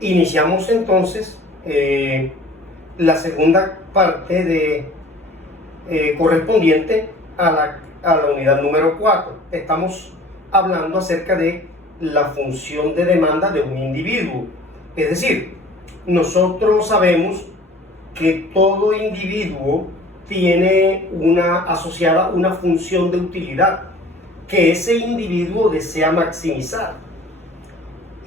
Iniciamos entonces la segunda parte correspondiente a la unidad número 4. Estamos hablando acerca de la función de demanda de un individuo. Es decir, nosotros sabemos que todo individuo tiene asociada una función de utilidad que ese individuo desea maximizar,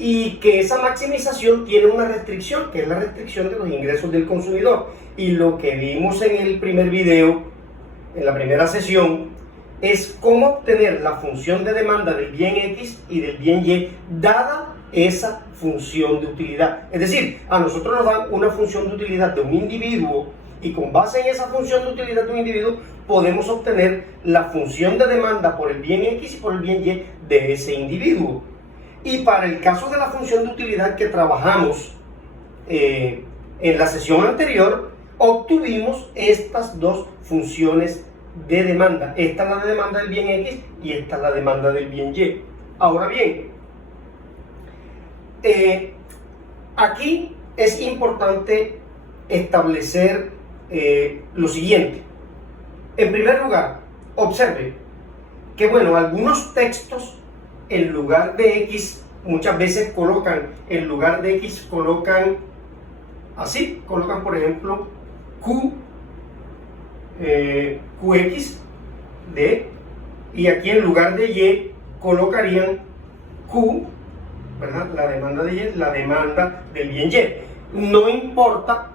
y que esa maximización tiene una restricción, que es la restricción de los ingresos del consumidor. Y lo que vimos en el primer video, en la primera sesión, es cómo obtener la función de demanda del bien X y del bien Y, dada esa función de utilidad. Es decir, a nosotros nos dan una función de utilidad de un individuo, y con base en esa función de utilidad de un individuo podemos obtener la función de demanda por el bien X y por el bien Y de ese individuo. Y para el caso de la función de utilidad que trabajamos en la sesión anterior, obtuvimos estas dos funciones de demanda. Esta es la de demanda del bien X y esta es la demanda del bien Y. Ahora bien, aquí es importante establecer lo siguiente. En primer lugar, observe que, bueno, algunos textos en lugar de X muchas veces en lugar de X colocan así, colocan por ejemplo QX de, y aquí en lugar de Y colocarían Q, ¿verdad? La demanda de Y, la demanda del bien Y. No importa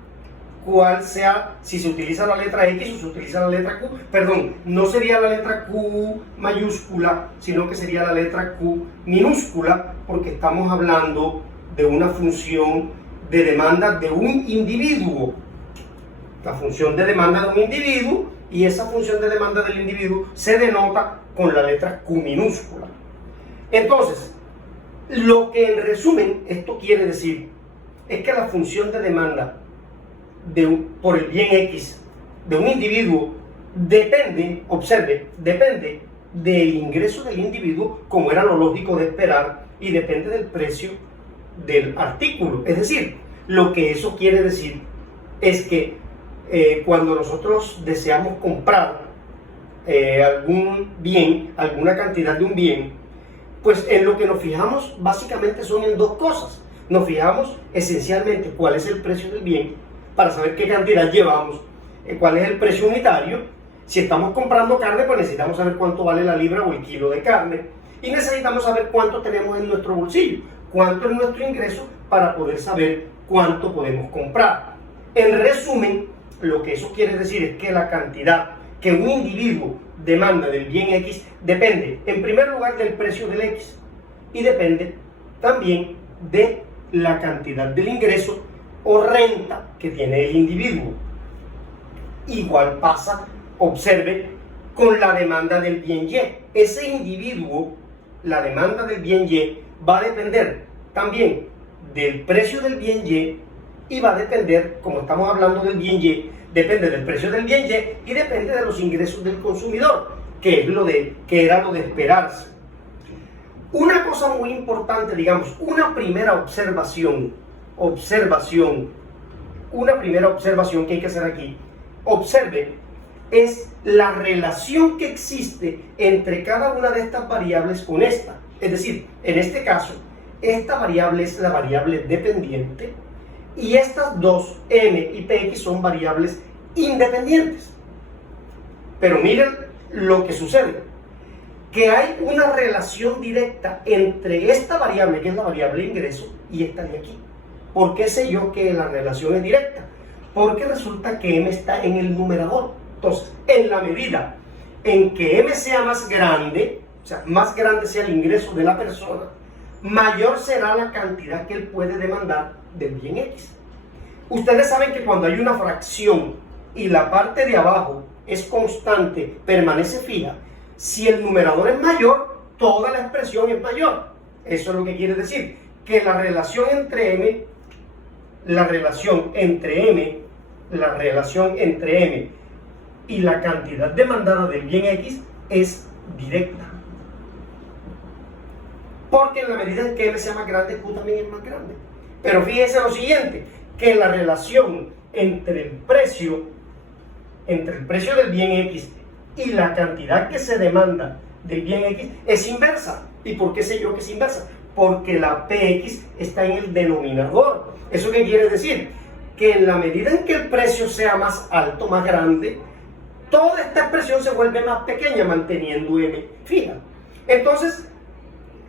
cuál sea, si se utiliza la letra X o se utiliza la letra Q, perdón, no sería la letra Q mayúscula, sino que sería la letra Q minúscula, porque estamos hablando de una función de demanda de un individuo. La función de demanda de un individuo, y esa función de demanda del individuo se denota con la letra Q minúscula. Entonces, lo que en resumen esto quiere decir es que la función de demanda por el bien X de un individuo depende, observe, depende del ingreso del individuo, como era lo lógico de esperar, y depende del precio del artículo. Es decir, lo que eso quiere decir es que cuando nosotros deseamos comprar algún bien, alguna cantidad de un bien, pues en lo que nos fijamos básicamente son en dos cosas. Nos fijamos esencialmente cuál es el precio del bien, para saber qué cantidad llevamos, cuál es el precio unitario. Si estamos comprando carne, pues necesitamos saber cuánto vale la libra o el kilo de carne, y necesitamos saber cuánto tenemos en nuestro bolsillo, cuánto es nuestro ingreso, para poder saber cuánto podemos comprar. En resumen, lo que eso quiere decir es que la cantidad que un individuo demanda del bien X depende, en primer lugar, del precio del X, y depende también de la cantidad del ingreso o renta que tiene el individuo. Igual pasa, observe, con la demanda del bien Y. Ese individuo, la demanda del bien Y, va a depender también del precio del bien Y va a depender, como estamos hablando del bien Y, depende del precio del bien Y y depende de los ingresos del consumidor, que era lo de esperarse. Una cosa muy importante, digamos, una primera observación que hay que hacer aquí, observe, es la relación que existe entre cada una de estas variables con esta. Es decir, en este caso, esta variable es la variable dependiente y estas dos, M y PX, son variables independientes. Pero miren lo que sucede, que hay una relación directa entre esta variable, que es la variable ingreso, y esta de aquí. ¿Por qué sé yo que la relación es directa? Porque resulta que M está en el numerador. Entonces, en la medida en que M sea más grande, o sea, más grande sea el ingreso de la persona, mayor será la cantidad que él puede demandar del bien X. Ustedes saben que cuando hay una fracción y la parte de abajo es constante, permanece fija, si el numerador es mayor, toda la expresión es mayor. Eso es lo que quiere decir, que la relación entre M y la cantidad demandada del bien X es directa. Porque en la medida en que M sea más grande, Q también es más grande. Pero fíjese lo siguiente, que la relación entre el precio del bien X y la cantidad que se demanda del bien X es inversa. ¿Y por qué sé yo que es inversa? Porque la PX está en el denominador. ¿Eso qué quiere decir? Que en la medida en que el precio sea más alto, más grande, toda esta expresión se vuelve más pequeña manteniendo M fija. Entonces,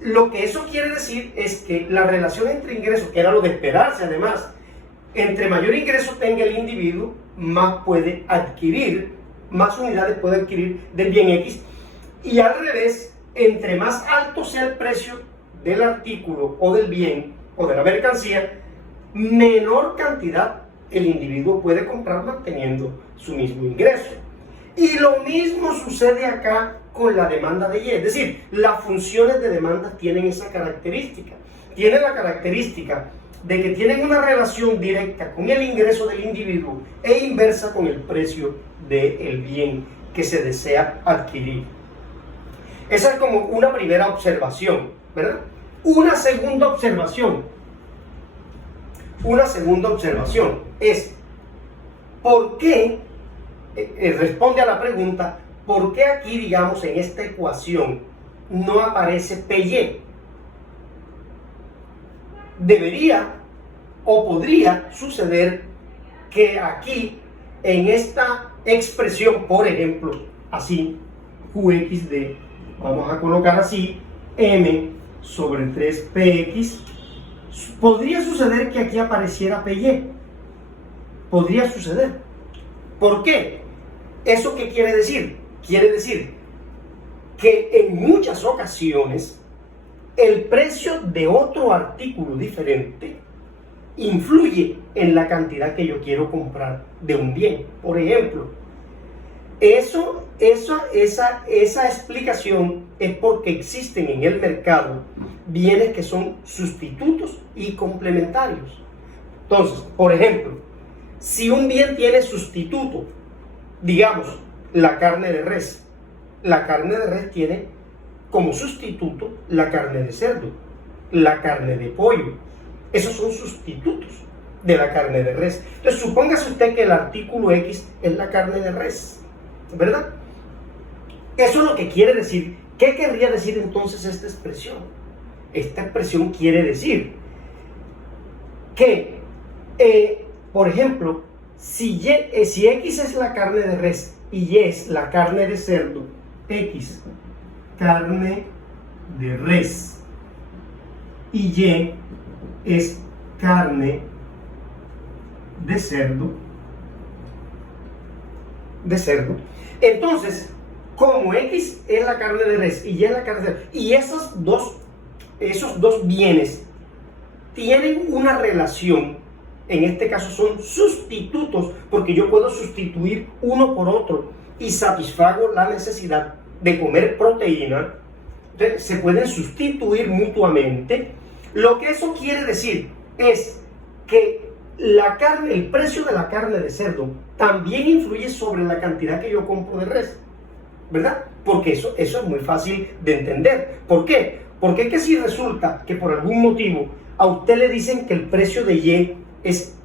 lo que eso quiere decir es que la relación entre ingresos, que era lo de esperarse además, entre mayor ingreso tenga el individuo, más puede adquirir, más unidades puede adquirir del bien X, y al revés, entre más alto sea el precio del artículo o del bien o de la mercancía, menor cantidad el individuo puede comprar manteniendo su mismo ingreso. Y lo mismo sucede acá con la demanda de Y, es decir, las funciones de demanda tienen esa característica. Tienen la característica de que tienen una relación directa con el ingreso del individuo e inversa con el precio del bien que se desea adquirir. Esa es como una primera observación, ¿verdad? Una segunda observación es, ¿por qué? Responde a la pregunta, ¿por qué aquí, digamos, en esta ecuación no aparece PY? Debería o podría suceder que aquí, en esta expresión, por ejemplo, así, QXD, vamos a colocar así, M sobre 3PX, podría suceder que aquí apareciera PY. Podría suceder. ¿Por qué? ¿Eso qué quiere decir? Quiere decir que en muchas ocasiones el precio de otro artículo diferente influye en la cantidad que yo quiero comprar de un bien. Por ejemplo, esa explicación es porque existen en el mercado bienes que son sustitutos y complementarios. Entonces, por ejemplo, si un bien tiene sustituto, digamos, la carne de res tiene como sustituto la carne de cerdo, la carne de pollo. Esos son sustitutos de la carne de res. Entonces, supóngase usted que el artículo X es la carne de res, ¿verdad? Eso es lo que quiere decir. ¿Qué querría decir entonces esta expresión? Esta expresión quiere decir que, por ejemplo, si X es la carne de res y Y es la carne de cerdo, X, carne de res, y Y es carne de cerdo, entonces, como X es la carne de res y Y es la carne de cerdo, y esos dos bienes tienen una relación, en este caso son sustitutos, porque yo puedo sustituir uno por otro y satisfago la necesidad de comer proteína. Entonces, se pueden sustituir mutuamente. Lo que eso quiere decir es que el precio de la carne de cerdo también influye sobre la cantidad que yo compro de res, ¿verdad? Porque eso es muy fácil de entender. ¿Por qué? Porque es que si resulta que por algún motivo a usted le dicen que el precio de Y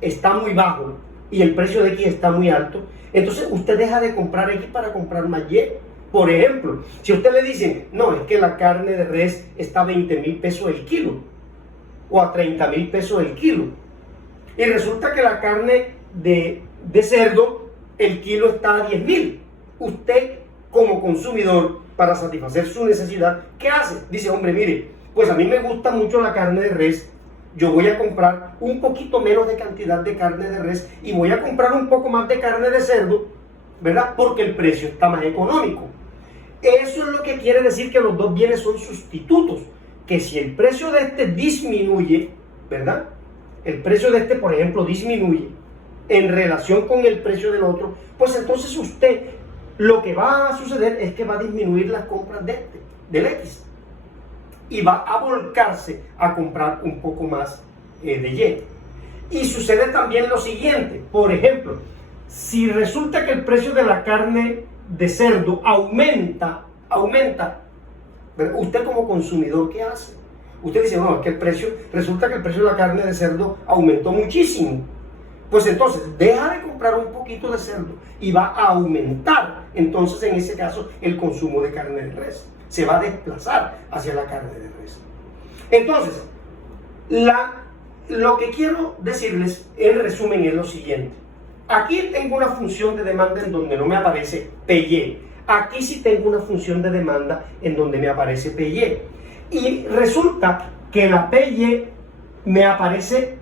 está muy bajo y el precio de X está muy alto, entonces usted deja de comprar X para comprar más Y. Por ejemplo, si a usted le dicen, no, es que la carne de res está a 20,000 pesos el kilo o a 30,000 pesos el kilo, y resulta que la carne de cerdo, el kilo está a 10,000, usted como consumidor, para satisfacer su necesidad, ¿qué hace? Dice, hombre, mire, pues a mí me gusta mucho la carne de res, yo voy a comprar un poquito menos de cantidad de carne de res y voy a comprar un poco más de carne de cerdo, ¿verdad? Porque el precio está más económico. Eso es lo que quiere decir que los dos bienes son sustitutos, que si el precio de este disminuye, ¿verdad? El precio de este, por ejemplo, disminuye en relación con el precio del otro, pues entonces usted, lo que va a suceder es que va a disminuir las compras del X, y va a volcarse a comprar un poco más de Y. Y sucede también lo siguiente, por ejemplo, si resulta que el precio de la carne de cerdo aumenta, ¿verdad? Usted como consumidor, ¿qué hace? Usted dice, no, es que resulta que el precio de la carne de cerdo aumentó muchísimo. Pues entonces, deja de comprar un poquito de cerdo y va a aumentar, entonces en ese caso, el consumo de carne de res. Se va a desplazar hacia la carne de res. Entonces, lo que quiero decirles en resumen es lo siguiente. Aquí tengo una función de demanda en donde no me aparece PY. Aquí sí tengo una función de demanda en donde me aparece PY. Y resulta que la PY me aparece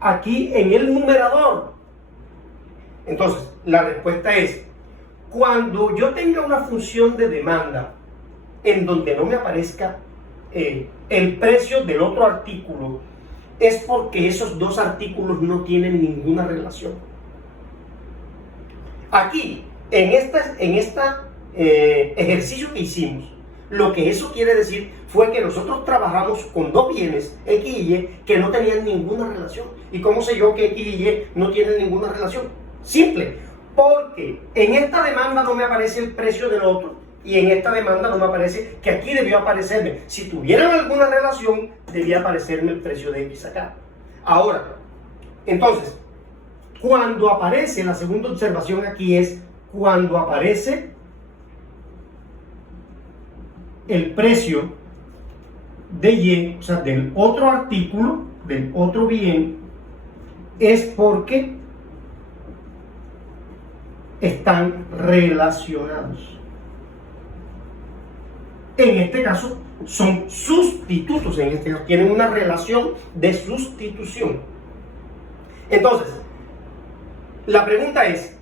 aquí en el numerador. Entonces, la respuesta es, cuando yo tenga una función de demanda en donde no me aparezca el precio del otro artículo, es porque esos dos artículos no tienen ninguna relación. Aquí, en este ejercicio que hicimos, lo que eso quiere decir fue que nosotros trabajamos con dos bienes, X y Y, que no tenían ninguna relación. ¿Y cómo sé yo que X y Y no tienen ninguna relación? Simple, porque en esta demanda no me aparece el precio del otro y en esta demanda no me aparece, que aquí debió aparecerme. Si tuvieran alguna relación, debía aparecerme el precio de X acá. Ahora, entonces, cuando aparece, la segunda observación aquí es cuando aparece el precio de Y, o sea, del otro artículo, del otro bien, es porque están relacionados. En este caso, son sustitutos, en este caso, tienen una relación de sustitución. Entonces, la pregunta es,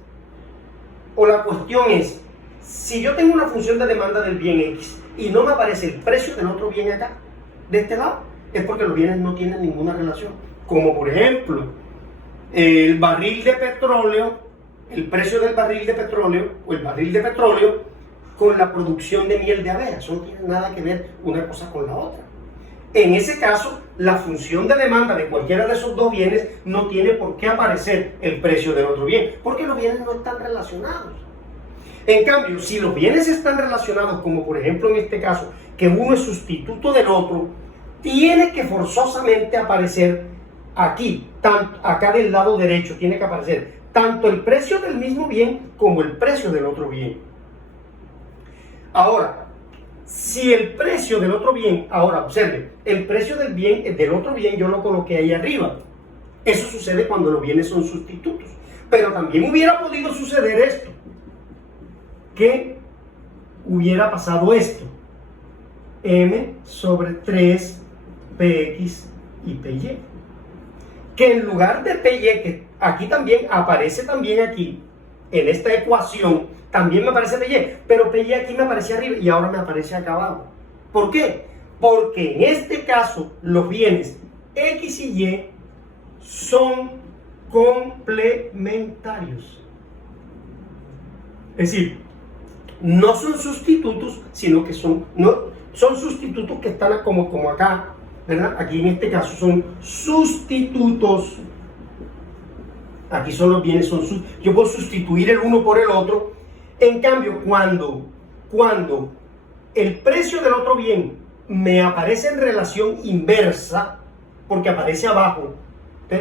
o la cuestión es, si yo tengo una función de demanda del bien X y no me aparece el precio del otro bien acá, de este lado, es porque los bienes no tienen ninguna relación. Como por ejemplo, el barril de petróleo, el precio del barril de petróleo o el barril de petróleo con la producción de miel de abeja. Eso no tiene nada que ver una cosa con la otra. En ese caso, la función de demanda de cualquiera de esos dos bienes no tiene por qué aparecer el precio del otro bien, porque los bienes no están relacionados. En cambio, si los bienes están relacionados, como por ejemplo en este caso, que uno es sustituto del otro, tiene que forzosamente aparecer aquí, acá del lado derecho, tiene que aparecer tanto el precio del mismo bien como el precio del otro bien. Ahora, si el precio del otro bien, ahora observe, el precio del otro bien yo lo coloqué ahí arriba. Eso sucede cuando los bienes son sustitutos. Pero también hubiera podido suceder esto, que hubiera pasado esto, M sobre 3 PX y PY, que en lugar de PY, que aquí también aparece aquí, en esta ecuación, también me aparece PY, pero PY aquí me aparece arriba y ahora me aparece acá abajo. ¿Por qué? Porque en este caso los bienes X y Y son complementarios. Es decir, no son sustitutos, sino que son sustitutos que están como acá, ¿verdad? Aquí en este caso son sustitutos. Aquí son los bienes, yo puedo sustituir el uno por el otro. En cambio, cuando el precio del otro bien me aparece en relación inversa, porque aparece abajo,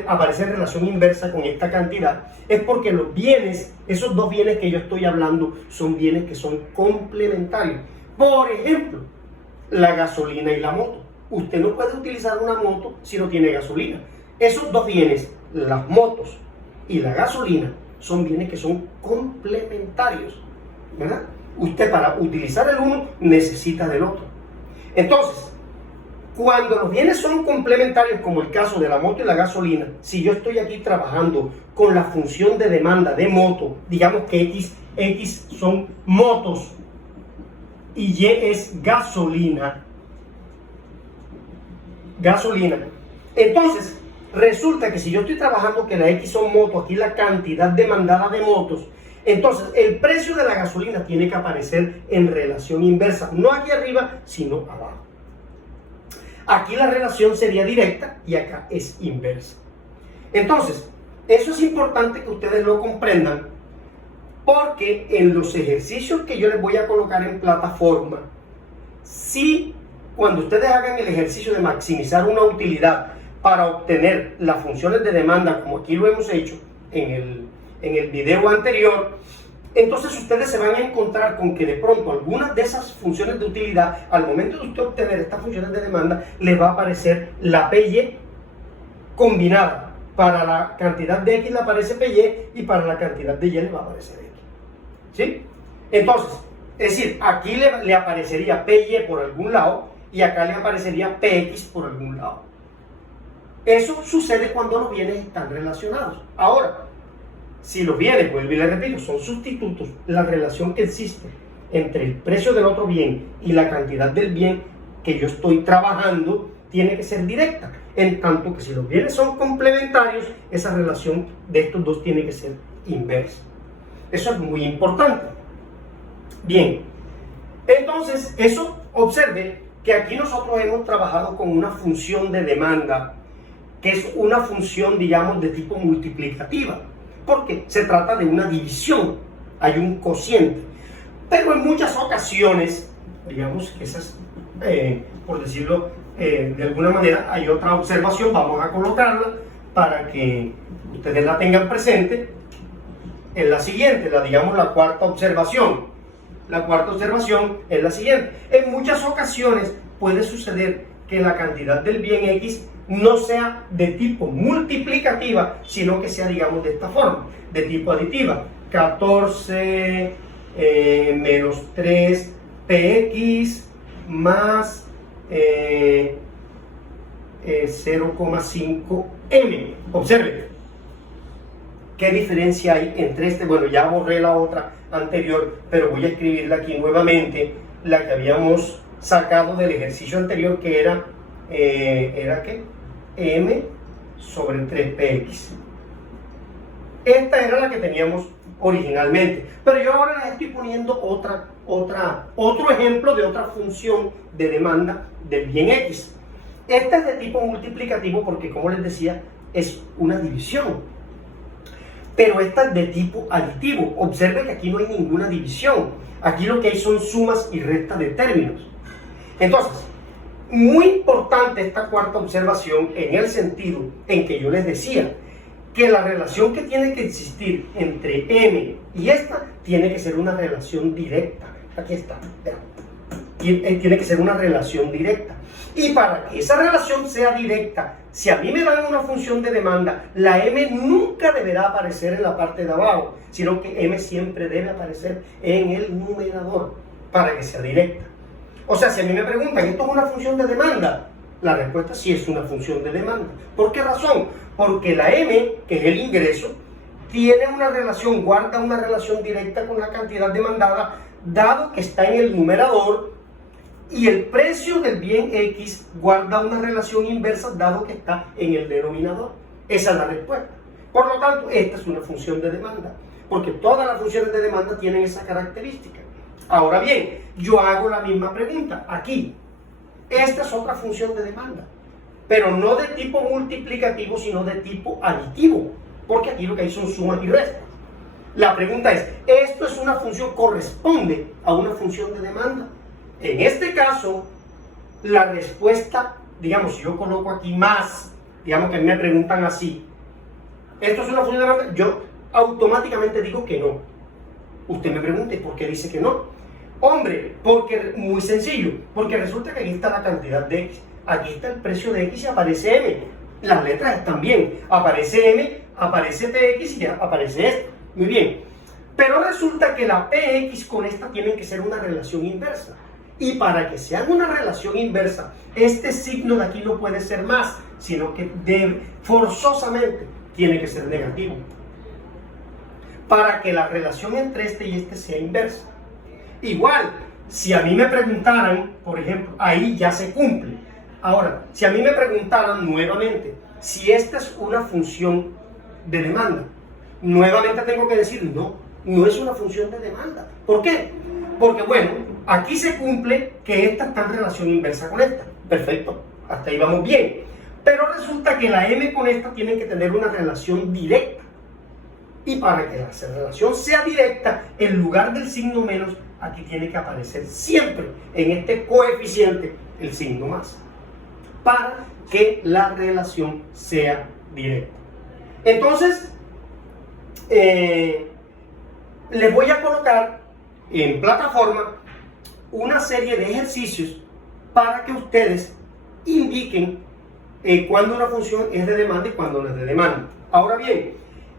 aparece en relación inversa con esta cantidad, es porque los bienes, esos dos bienes que yo estoy hablando, son bienes que son complementarios. Por ejemplo, la gasolina y la moto. Usted no puede utilizar una moto si no tiene gasolina. Esos dos bienes, las motos y la gasolina, son bienes que son complementarios, ¿verdad? Usted para utilizar el uno necesita del otro. Entonces, cuando los bienes son complementarios, como el caso de la moto y la gasolina, si yo estoy aquí trabajando con la función de demanda de moto, digamos que X son motos y Y es gasolina. Entonces, resulta que si yo estoy trabajando que la X son motos, aquí la cantidad demandada de motos, entonces el precio de la gasolina tiene que aparecer en relación inversa, no aquí arriba, sino abajo. Aquí la relación sería directa y acá es inversa. Entonces, eso es importante que ustedes lo comprendan, porque en los ejercicios que yo les voy a colocar en plataforma, sí cuando ustedes hagan el ejercicio de maximizar una utilidad para obtener las funciones de demanda, como aquí lo hemos hecho en el video anterior, entonces ustedes se van a encontrar con que de pronto algunas de esas funciones de utilidad, al momento de usted obtener estas funciones de demanda, les va a aparecer la PY combinada. Para la cantidad de X le aparece PY y para la cantidad de Y le va a aparecer X. ¿Sí? Entonces, es decir, aquí le aparecería PY por algún lado y acá le aparecería PX por algún lado. Eso sucede cuando los bienes están relacionados. Ahora, si los bienes, vuelvo y les repito, son sustitutos, la relación que existe entre el precio del otro bien y la cantidad del bien que yo estoy trabajando tiene que ser directa. En tanto que si los bienes son complementarios, esa relación de estos dos tiene que ser inversa. Eso es muy importante. Bien, entonces, eso, observe que aquí nosotros hemos trabajado con una función de demanda, que es una función, digamos, de tipo multiplicativa, porque se trata de una división, hay un cociente. Pero en muchas ocasiones, digamos que esas, por decirlo de alguna manera, hay otra observación, vamos a colocarla para que ustedes la tengan presente, es la siguiente, digamos la cuarta observación. La cuarta observación es la siguiente: en muchas ocasiones puede suceder que la cantidad del bien X no sea de tipo multiplicativa, sino que sea, digamos, de esta forma, de tipo aditiva. 14 menos 3 px más 0,5m. Observen qué diferencia hay entre este. Bueno, ya borré la otra anterior, pero voy a escribirla aquí nuevamente, la que habíamos sacado del ejercicio anterior, que era ¿qué? M sobre 3px. Esta era la que teníamos originalmente, pero yo ahora les estoy poniendo otro ejemplo de otra función de demanda del bien X. Esta es de tipo multiplicativo porque, como les decía, es una división. Pero esta es de tipo aditivo. Observe que aquí no hay ninguna división. Aquí lo que hay son sumas y restas de términos. Entonces, muy importante esta cuarta observación en el sentido en que yo les decía que la relación que tiene que existir entre M y esta tiene que ser una relación directa. Aquí está. Tiene que ser una relación directa. Y para que esa relación sea directa, si a mí me dan una función de demanda, la M nunca deberá aparecer en la parte de abajo, sino que M siempre debe aparecer en el numerador para que sea directa. O sea, si a mí me preguntan, ¿esto es una función de demanda? La respuesta sí es una función de demanda. ¿Por qué razón? Porque la M, que es el ingreso, tiene una relación, guarda una relación directa con la cantidad demandada, dado que está en el numerador, y el precio del bien X guarda una relación inversa, dado que está en el denominador. Esa es la respuesta. Por lo tanto, esta es una función de demanda, porque todas las funciones de demanda tienen esa característica. Ahora bien, yo hago la misma pregunta aquí. Esta es otra función de demanda, pero no de tipo multiplicativo, sino de tipo aditivo, porque aquí lo que hay son sumas y restas. La pregunta es, ¿esto es una función, corresponde a una función de demanda? En este caso, la respuesta, digamos, si yo coloco aquí más, digamos que me preguntan así, ¿esto es una función de demanda? Yo automáticamente digo que no. Usted me pregunte, ¿por qué dice que no? Hombre, porque muy sencillo, porque resulta que aquí está la cantidad de X, aquí está el precio de X y aparece M. Las letras están bien, aparece M, aparece PX y aparece esto. Muy bien, pero resulta que la PX con esta tienen que ser una relación inversa. Y para que sea una relación inversa, este signo de aquí no puede ser más, sino que forzosamente tiene que ser negativo. Para que la relación entre este y este sea inversa. Igual, si a mí me preguntaran, por ejemplo, ahí ya se cumple. Ahora, si a mí me preguntaran nuevamente si esta es una función de demanda, nuevamente tengo que decir no, no es una función de demanda. ¿Por qué? Porque, bueno, aquí se cumple que esta está en relación inversa con esta. Perfecto, hasta ahí vamos bien. Pero resulta que la M con esta tienen que tener una relación directa. Y para que la relación sea directa, en lugar del signo menos, aquí tiene que aparecer siempre en este coeficiente el signo más, para que la relación sea directa. Entonces, les voy a colocar en plataforma una serie de ejercicios para que ustedes indiquen cuándo una función es de demanda y cuándo no es de demanda. Ahora bien,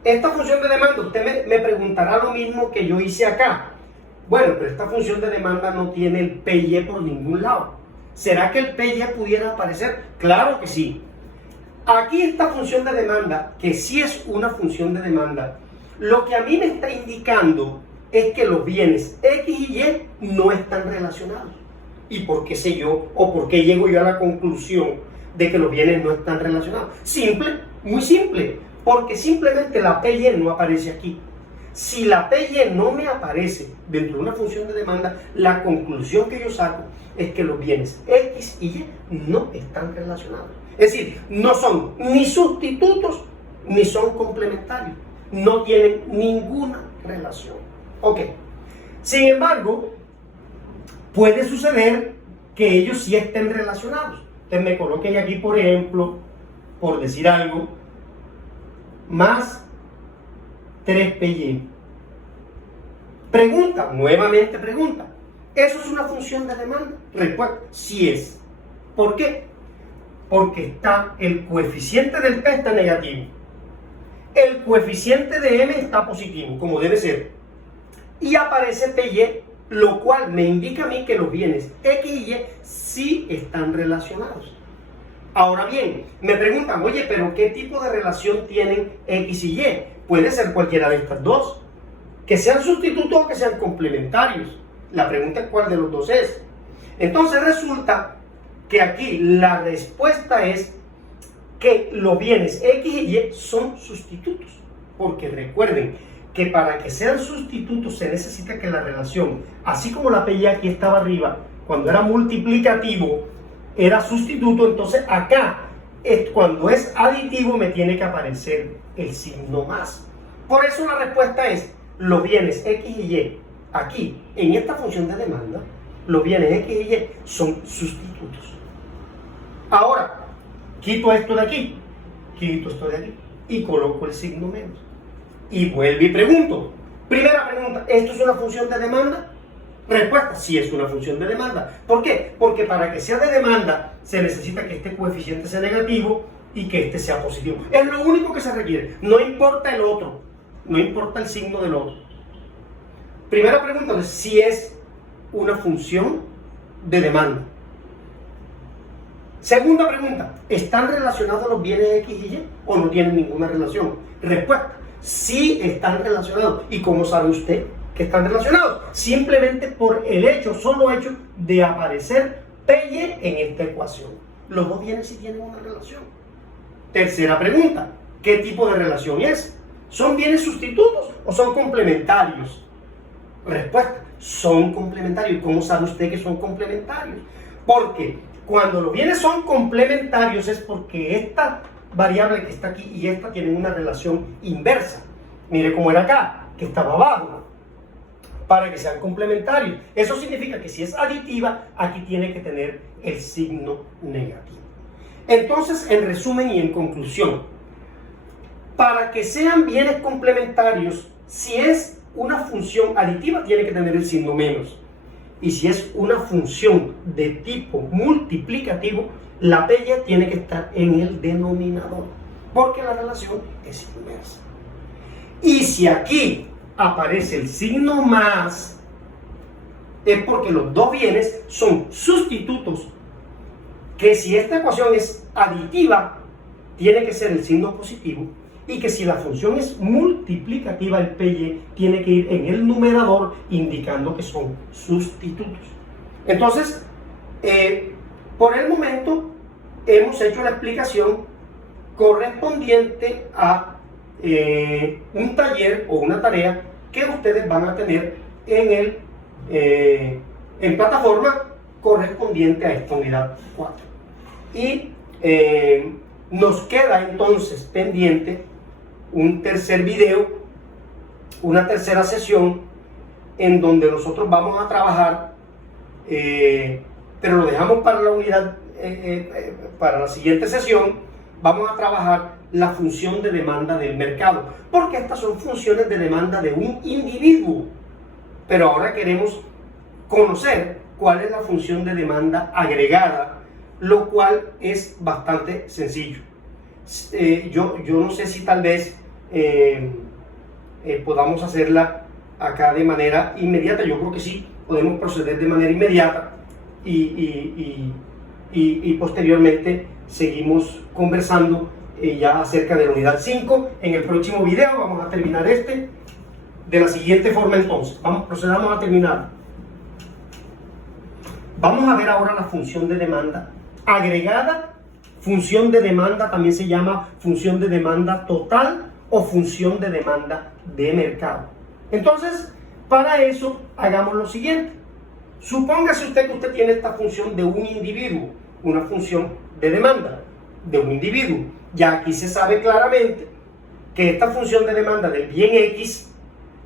esta función de demanda, usted me preguntará lo mismo que yo hice acá. Bueno, pero esta función de demanda no tiene el PY por ningún lado. ¿Será que el PY pudiera aparecer? Claro que sí. Aquí esta función de demanda, que sí es una función de demanda, lo que a mí me está indicando es que los bienes X y Y no están relacionados. ¿Y por qué sé yo o por qué llego yo a la conclusión de que los bienes no están relacionados? Simple, muy simple, porque simplemente la PY no aparece aquí. Si la PY no me aparece dentro de una función de demanda, la conclusión que yo saco es que los bienes X y Y no están relacionados. Es decir, no son ni sustitutos ni son complementarios. No tienen ninguna relación. Ok. Sin embargo, puede suceder que ellos sí estén relacionados. Entonces me coloquen aquí, por ejemplo, por decir algo, más 3PY. Pregunta, nuevamente pregunta. ¿Eso es una función de demanda? Respuesta, sí es. ¿Por qué? Porque está el coeficiente del P está negativo. El coeficiente de M está positivo, como debe ser. Y aparece PY, lo cual me indica a mí que los bienes X y Y sí están relacionados. Ahora bien, me preguntan, oye, pero ¿qué tipo de relación tienen X y Y? Puede ser cualquiera de estas dos. Que sean sustitutos o que sean complementarios. La pregunta es cuál de los dos es. Entonces resulta que aquí la respuesta es que los bienes X y Y son sustitutos. Porque recuerden que para que sean sustitutos se necesita que la relación, así como la PY aquí estaba arriba, cuando era multiplicativo, era sustituto, entonces acá, cuando es aditivo, me tiene que aparecer el signo más. Por eso la respuesta es, los bienes X y Y, aquí, en esta función de demanda, los bienes X y Y son sustitutos. Ahora, quito esto de aquí, quito esto de aquí, y coloco el signo menos. Y vuelvo y pregunto. Primera pregunta, ¿esto es una función de demanda? Respuesta, sí es una función de demanda. ¿Por qué? Porque para que sea de demanda se necesita que este coeficiente sea negativo y que este sea positivo. Es lo único que se requiere. No importa el otro. No importa el signo del otro. Primera pregunta, si es una función de demanda. Segunda pregunta, ¿están relacionados los bienes X y Y o no tienen ninguna relación? Respuesta, sí están relacionados. ¿Y cómo sabe usted que están relacionados? Simplemente por el hecho, solo hecho de aparecer PY en esta ecuación. Los dos bienes sí tienen una relación. Tercera pregunta, ¿qué tipo de relación es? ¿Son bienes sustitutos o son complementarios? Respuesta, son complementarios. ¿Cómo sabe usted que son complementarios? Porque cuando los bienes son complementarios es porque esta variable que está aquí y esta tienen una relación inversa. Mire cómo era acá, que estaba abajo, para que sean complementarios. Eso significa que si es aditiva, aquí tiene que tener el signo negativo. Entonces, en resumen y en conclusión, para que sean bienes complementarios, si es una función aditiva, tiene que tener el signo menos. Y si es una función de tipo multiplicativo, la PY tiene que estar en el denominador, porque la relación es inversa. Y si aquí aparece el signo más, es porque los dos bienes son sustitutos, que si esta ecuación es aditiva, tiene que ser el signo positivo, y que si la función es multiplicativa, el PY tiene que ir en el numerador indicando que son sustitutos. Entonces, por el momento hemos hecho la explicación correspondiente a un taller o una tarea que ustedes van a tener en plataforma correspondiente a esta unidad 4. Y nos queda entonces pendiente un tercer video, una tercera sesión en donde nosotros vamos a trabajar pero lo dejamos para la unidad, para la siguiente sesión. Vamos a trabajar la función de demanda del mercado, porque estas son funciones de demanda de un individuo. Pero ahora queremos conocer cuál es la función de demanda agregada, lo cual es bastante sencillo. Yo no sé si tal vez podamos hacerla acá de manera inmediata. Yo creo que sí, podemos proceder de manera inmediata y posteriormente seguimos conversando ya acerca de la unidad 5. En el próximo video vamos a terminar de la siguiente forma. Entonces procedamos a terminar. Vamos a ver ahora la función de demanda agregada. Función de demanda también se llama función de demanda total o función de demanda de mercado. Entonces, para eso hagamos lo siguiente. Supóngase usted que usted tiene esta función de un individuo, una función de demanda de un individuo. Ya aquí se sabe claramente que esta función de demanda del bien X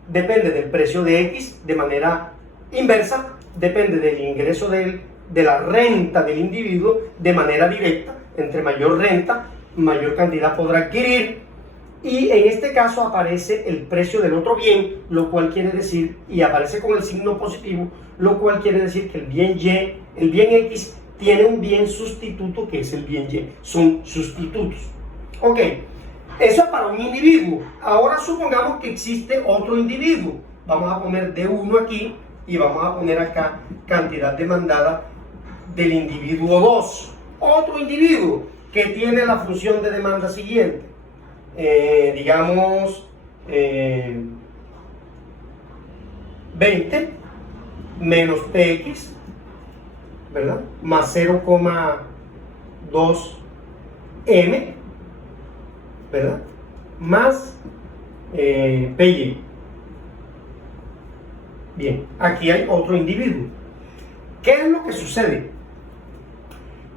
depende del precio de X de manera inversa, depende del ingreso de la renta del individuo de manera directa. Entre mayor renta, mayor cantidad podrá adquirir, y en este caso aparece el precio del otro bien, lo cual quiere decir, y aparece con el signo positivo, lo cual quiere decir que el bien Y, el bien X tiene un bien sustituto que es el bien Y. Son sustitutos. Ok, eso es para un individuo. Ahora supongamos que existe otro individuo. Vamos a poner D1 aquí y vamos a poner acá cantidad demandada del individuo 2. Otro individuo que tiene la función de demanda siguiente. Digamos 20 menos PX, ¿verdad? Más 0,2 M, ¿verdad? Más PY. Bien, aquí hay otro individuo. ¿Qué es lo que sucede?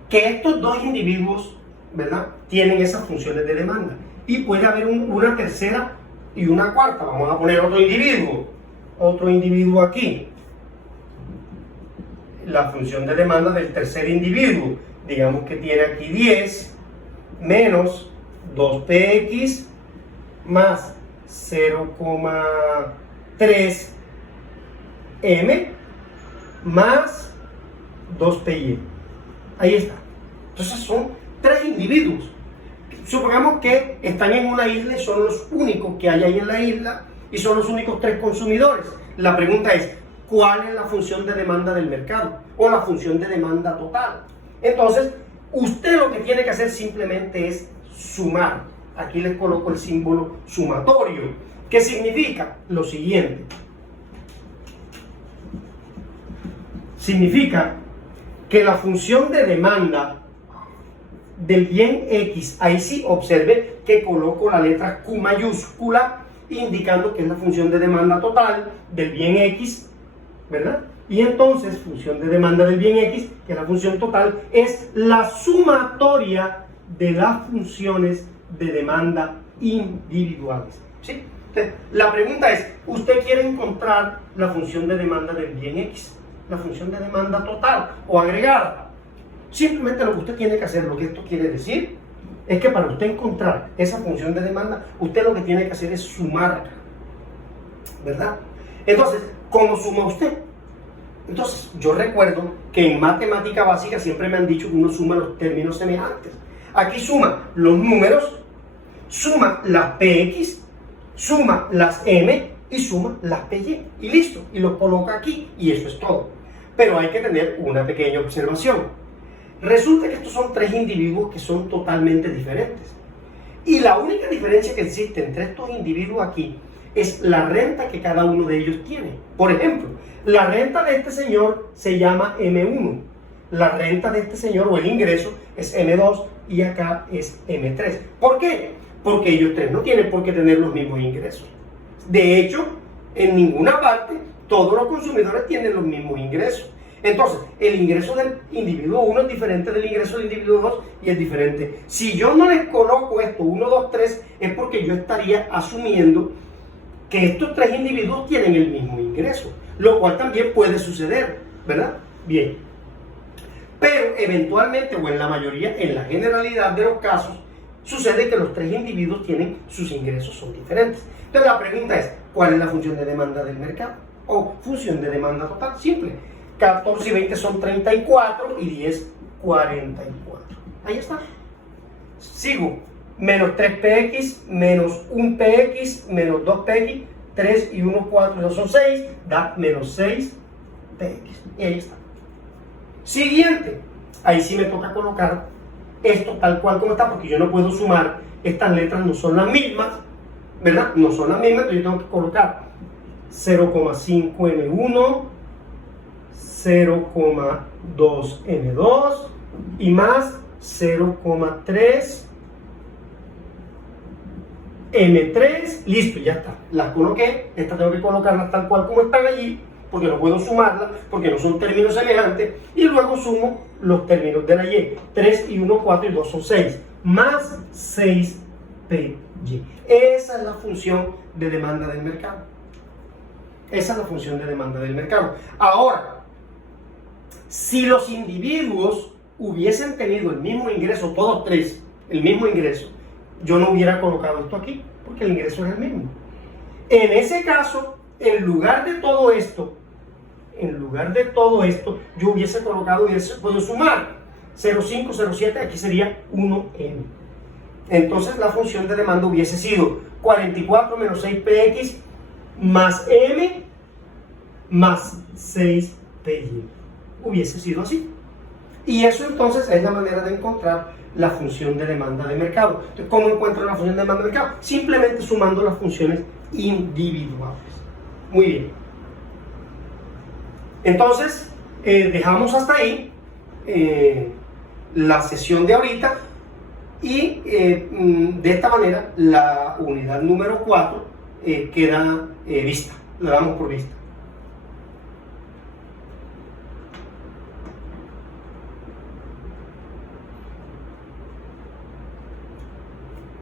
Que estos dos individuos, ¿verdad?, tienen esas funciones de demanda. Y puede haber una tercera y una cuarta. Vamos a poner otro individuo aquí. La función de demanda del tercer individuo. Digamos que tiene aquí 10 menos 2px más 0,3 m más 2py. Ahí está. Entonces son tres individuos. Supongamos que están en una isla y son los únicos que hay ahí en la isla y son los únicos tres consumidores. La pregunta es, ¿cuál es la función de demanda del mercado? O la función de demanda total. Entonces, usted lo que tiene que hacer simplemente es sumar. Aquí les coloco el símbolo sumatorio, que significa lo siguiente. Significa que la función de demanda del bien X, ahí sí observe que coloco la letra Q mayúscula, indicando que es la función de demanda total del bien X, ¿verdad? Y entonces, función de demanda del bien X, que es la función total, es la sumatoria de las funciones de demanda individuales, ¿sí? Entonces, la pregunta es, ¿usted quiere encontrar la función de demanda del bien X? La función de demanda total o agregada. Simplemente lo que usted tiene que hacer, lo que esto quiere decir, es que para usted encontrar esa función de demanda, usted lo que tiene que hacer es sumar, ¿verdad? Entonces, ¿cómo suma usted? Entonces, yo recuerdo que en matemática básica siempre me han dicho que uno suma los términos semejantes. Aquí suma los números, suma las PX, suma las M y suma las PY. Y listo, y lo coloca aquí y eso es todo. Pero hay que tener una pequeña observación. Resulta que estos son tres individuos que son totalmente diferentes. Y la única diferencia que existe entre estos individuos aquí es la renta que cada uno de ellos tiene. Por ejemplo, la renta de este señor se llama M1. La renta de este señor o el ingreso es M2 y acá es M3. ¿Por qué? Porque ellos tres no tienen por qué tener los mismos ingresos. De hecho, en ninguna parte todos los consumidores tienen los mismos ingresos. Entonces, el ingreso del individuo 1 es diferente del ingreso del individuo 2 y es diferente. Si yo no les coloco esto 1, 2, 3, es porque yo estaría asumiendo que estos tres individuos tienen el mismo ingreso, lo cual también puede suceder, ¿verdad? Bien. Pero eventualmente, o en la mayoría, en la generalidad de los casos, sucede que los tres individuos tienen sus ingresos son diferentes. Entonces la pregunta es, ¿cuál es la función de demanda del mercado? O función de demanda total, simple. 14 y 20 son 34 y 10, 44. Ahí está. Sigo. Menos 3px, menos 1px, menos 2px, 3 y 1, 4 y 2 son 6, da menos 6px. Y ahí está. Siguiente. Ahí sí me toca colocar esto tal cual como está, porque yo no puedo sumar. Estas letras no son las mismas, ¿verdad? No son las mismas, entonces yo tengo que colocar 0,5m1, 0,2m2 y más 0,3 M3, listo, ya está. Las coloqué, estas tengo que colocarlas tal cual como están allí, porque no puedo sumarlas, porque no son términos semejantes, y luego sumo los términos de la Y. 3 y 1, 4 y 2 son 6, más 6PY. Esa es la función de demanda del mercado. Esa es la función de demanda del mercado. Ahora, si los individuos hubiesen tenido el mismo ingreso, todos tres, el mismo ingreso, yo no hubiera colocado esto aquí, porque el ingreso es el mismo. En ese caso, en lugar de todo esto, yo hubiese colocado, hubiese podido sumar 0,5, 0,7, aquí sería 1m. Entonces la función de demanda hubiese sido 44 menos 6px más m más 6py. Hubiese sido así. Y eso entonces es la manera de encontrar la función de demanda de mercado. Entonces, ¿cómo encuentro la función de demanda de mercado? Simplemente sumando las funciones individuales. Muy bien. Entonces, dejamos hasta ahí la sesión de ahorita y de esta manera la unidad número 4 queda vista. La damos por vista.